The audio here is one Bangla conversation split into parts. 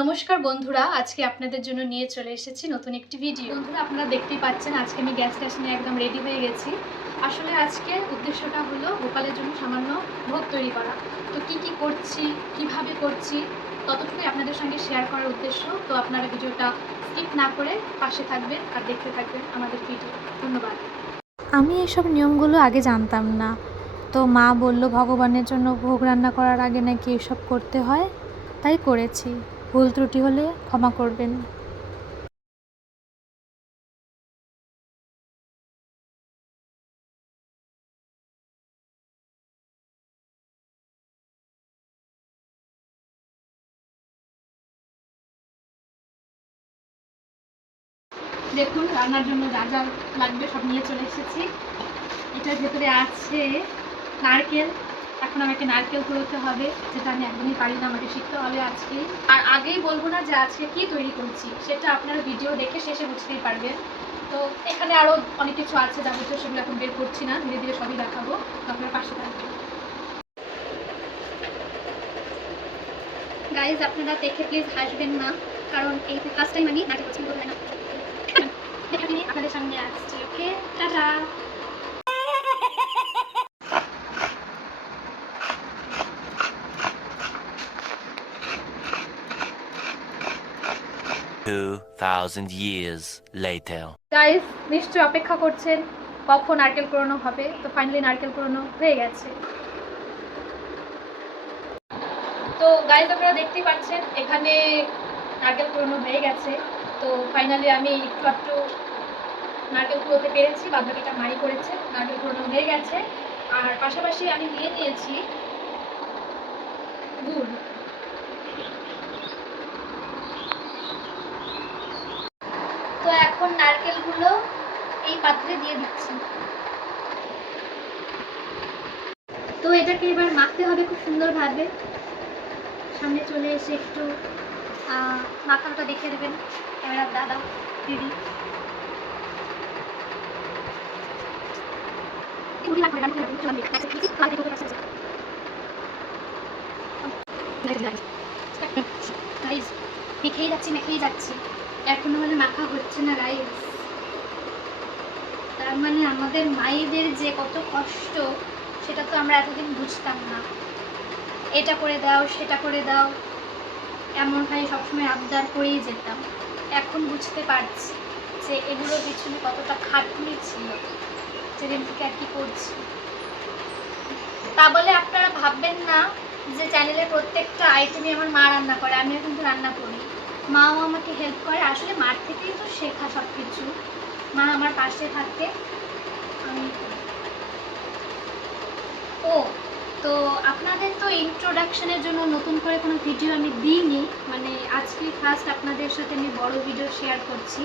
নমস্কার বন্ধুরা, আজকে আপনাদের জন্য নিয়ে চলে এসেছি নতুন একটি ভিডিও। বন্ধুরা, আপনারা দেখতেই পাচ্ছেন আজকে আমি গ্যাস ট্যাস নিয়ে একদম রেডি হয়ে গেছি। আসলে আজকে উদ্দেশ্যটা হলো গোপালের জন্য সামান্য ভোগ তৈরি করা। তো কি কি করছি, কিভাবে করছি, ততটুকুই আপনাদের সঙ্গে শেয়ার করার উদ্দেশ্য। তো আপনারা ভিডিওটা স্কিপ না করে পাশে থাকবেন আর দেখতে থাকবেন আমাদের ভিডিও। ধন্যবাদ। আমি এসব নিয়মগুলো আগে জানতাম না। তো মা বলল ভগবানের জন্য ভোগ রান্না করার আগে নাকি এসব করতে হয়, তাই করেছি। ভুল ত্রুটি হলে ক্ষমা করবেন। দেখুন, রান্নার জন্য যা যা লাগবে সব নিয়ে চলে এসেছি। এটার ভেতরে আছে নারকেল। এখন আমাকে নারকেল কুড়োতে হবে, যেটা আমি একদমই পারি না, আমাকে শিখতে হবে আজকে। আর আগেই বলবো না যে আজকে কি তৈরি করছি, সেটা আপনারা ভিডিও দেখে শেষে বুঝতেই পারবেন। তো এখানে আরও অনেক কিছু আছে যাবতীয়, সেগুলো এখন বের করছি না, ধীরে ধীরে সবই দেখাবো। আপনারা পাশে থাকবেন। গাইজ, আপনারা দেখে প্লিজ হাসবেন না, কারণ এই ফার্স্ট টাইম আমি নাটক পছন্দ করি না। এখানে আপনাদের সামনে আসছি। ওকে, টাটা। 2000 years later. গাইস, নিশ্চয়ই অপেক্ষা করছেন কখন নারকেল কুড়ানো হবে। তো ফাইনালি নারকেল কুড়ানো হয়ে গেছে। তো গাইস, আপনারা দেখতেই পাচ্ছেন এখানে নারকেল কুড়ানো হয়ে গেছে। তো ফাইনালি আমি একটু নারকেল কুড়োতে পেরেছি, বাদবাকিটা মারি করেছে। নারকেল কুড়ানো হয়ে গেছে, আর পাশাপাশি আমি নিয়ে নিয়েছি গুড়। তো এখন নারকেলগুলো এই পাত্রে দিয়ে দিচ্ছি। তো এটাকে এবার মাখতে হবে খুব সুন্দরভাবে। সামনে চলে এসে একটু মাখাটা দেখিয়ে দেবেন ক্যামেরার দাদা দিদি। মেখেই যাচ্ছি এখনো মানে মাখা হচ্ছে না গাইস। তার মানে আমাদের মায়েদের যে কত কষ্ট, সেটা তো আমরা এতদিন বুঝতাম না। এটা করে দাও, সেটা করে দাও, এমন খালি সবসময় আবদার করেই যেতাম। এখন বুঝতে পারছি যে এগুলোর পিছনে কতটা খাটুনি ছিল, যেদিন থেকে আর কি করছি। তা বলে আপনারা ভাববেন না যে চ্যানেলের প্রত্যেকটা আইটেমই আমার মা রান্না করে। আমিও কিন্তু রান্না করি, মাও আমাকে হেল্প করে। আসলে মার থেকেই তো শেখা সব কিছু। মা আমার পাশে থাকে, আমি। ও, তো আপনাদের তো ইন্ট্রোডাকশনের জন্য নতুন করে কোনো ভিডিও আমি দিইনি, মানে আজকে ফার্স্ট আপনাদের সাথে আমি বড় ভিডিও শেয়ার করছি।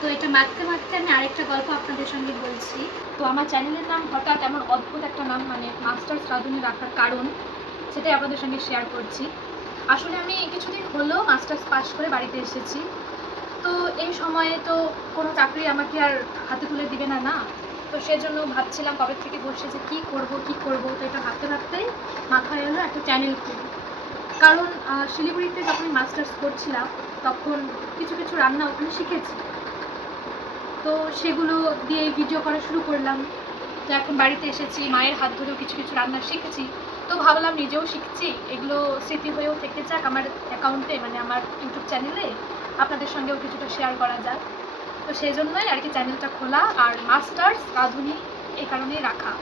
তো এটা মাখতে মাখতে আমি আরেকটা গল্প আপনাদের সঙ্গে বলছি। তো আমার চ্যানেলের নাম হঠাৎ এমন অদ্ভুত একটা নাম, মানে মাস্টার্স রাঁধুনি রাখার কারণ, সেটাই আপনাদের সঙ্গে শেয়ার করছি। আসলে আমি কিছুদিন হলো মাস্টার্স পাশ করে বাড়িতে এসেছি। তো এই সময়ে তো কোনো চাকরি আমাকে আর হাতে তুলে দিবে না, না। তো সেজন্য ভাবছিলাম কবে থেকে বসে যে কী করব। তো এটা ভাবতে ভাবতেই মাথায় এলো একটা চ্যানেল খুলি। কারণ শিলিগুড়িতে যখন আমি মাস্টার্স করছিলাম তখন কিছু কিছু রান্না ওখানে শিখেছি। তো সেগুলো দিয়ে ভিডিও করা শুরু করলাম। তো এখন বাড়িতে এসেছি, মায়ের হাত ধরেও কিছু কিছু রান্না শিখেছি। তো ভাবলাম নিজেও শিখছি, এগুলো স্মৃতি হয়েও থেকে যাক আমার অ্যাকাউন্টে, মানে আমার ইউটিউব চ্যানেলে আপনাদের সঙ্গেও কিছুটা শেয়ার করা যাক। তো সেই জন্যই আর কি চ্যানেলটা খোলা, আর মাস্টার্স রাঁধুনি এই কারণেই রাখা।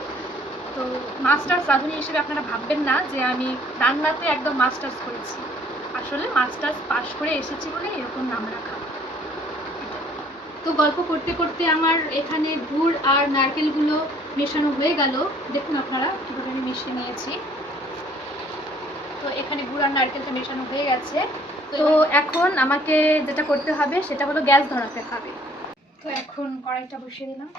তো মাস্টার্স রাঁধুনি হিসেবে আপনারা ভাববেন না যে আমি রান্নাতে একদম মাস্টার্স করেছি। আসলে মাস্টার্স পাশ করে এসেছি বলে এরকম নাম রাখা। তো গল্প করতে করতে আমার এখানে গুড় আর নারকেলগুলো মেশানো হয়ে গেল। দেখুন আপনারা কীভাবে আমি মিশিয়ে নিয়েছি। তো এখানে গুড় আর নারকেলটা মেশানো হয়ে গেছে। তো এখন আমাকে যেটা করতে হবে সেটা হলো গ্যাস ধরাতে হবে। তো এখন কড়াইটা বসিয়ে দিলাম।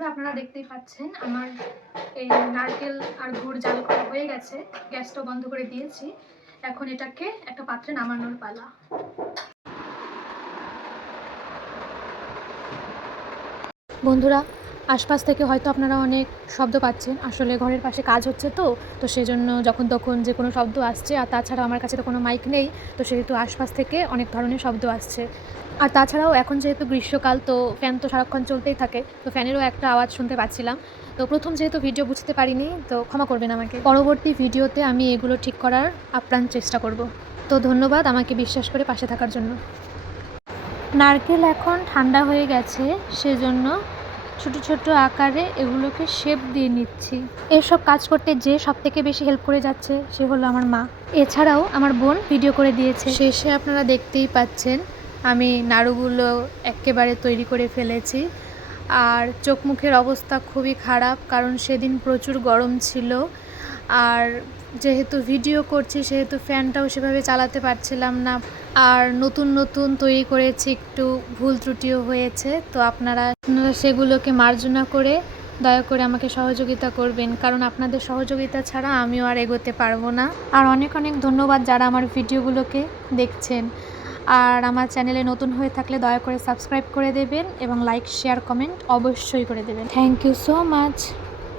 বন্ধুরা আপনারা দেখতেই পাচ্ছেন আমার এই নারকেল আর গুড় জাল করা হয়ে গেছে, গ্যাসটা বন্ধ করে দিয়েছি। এখন এটাকে একটা পাত্রে নামানোর পালা। বন্ধুরা, আশপাশ থেকে হয়তো আপনারা অনেক শব্দ পাচ্ছেন, আসলে ঘরের পাশে কাজ হচ্ছে তো সেজন্য যখন তখন যে কোনো শব্দ আসছে। আর তাছাড়াও আমার কাছে তো কোনো মাইক নেই, তো সেহেতু আশপাশ থেকে অনেক ধরনের শব্দ আসছে। আর তাছাড়াও এখন যেহেতু গ্রীষ্মকাল, তো ফ্যান তো সারাক্ষণ চলতেই থাকে, তো ফ্যানেরও একটা আওয়াজ শুনতে পাচ্ছিলাম। তো প্রথম যেহেতু ভিডিও বুঝতে পারিনি, তো ক্ষমা করবেন আমাকে। পরবর্তী ভিডিওতে আমি এগুলো ঠিক করার আপ্রাণ চেষ্টা করব। তো ধন্যবাদ আমাকে বিশ্বাস করে পাশে থাকার জন্য। নারকেল এখন ঠান্ডা হয়ে গেছে, সেজন্য ছোট ছোট আকারে এগুলোকে শেপ দিয়ে নিচ্ছি। এসব কাজ করতে যে সবথেকে বেশি হেল্প করে যাচ্ছে সে হলো আমার মা। এছাড়াও আমার বোন ভিডিও করে দিয়েছে। শেষে আপনারা দেখতেই পাচ্ছেন আমি নাড়ুগুলো একেবারে তৈরি করে ফেলেছি। আর চোখ মুখের অবস্থা খুবই খারাপ, কারণ সেদিন প্রচুর গরম ছিল। আর যেহেতু ভিডিও করছি সেহেতু ফ্যানটাও সেভাবে চালাতে পারছিলাম না। আর নতুন নতুন তৈরি করেছি, একটু ভুল ত্রুটিও হয়েছে। তো আপনারা সেগুলোকে মার্জনা করে দয়া করে আমাকে সহযোগিতা করবেন, কারণ আপনাদের সহযোগিতা ছাড়া আমিও আর এগোতে পারবো না। আর অনেক অনেক ধন্যবাদ যারা আমার ভিডিওগুলোকে দেখছেন। আর আমার চ্যানেলে নতুন হয়ে থাকলে দয়া করে সাবস্ক্রাইব করে দেবেন এবং লাইক, শেয়ার, কমেন্ট অবশ্যই করে দেবেন। Thank you so much.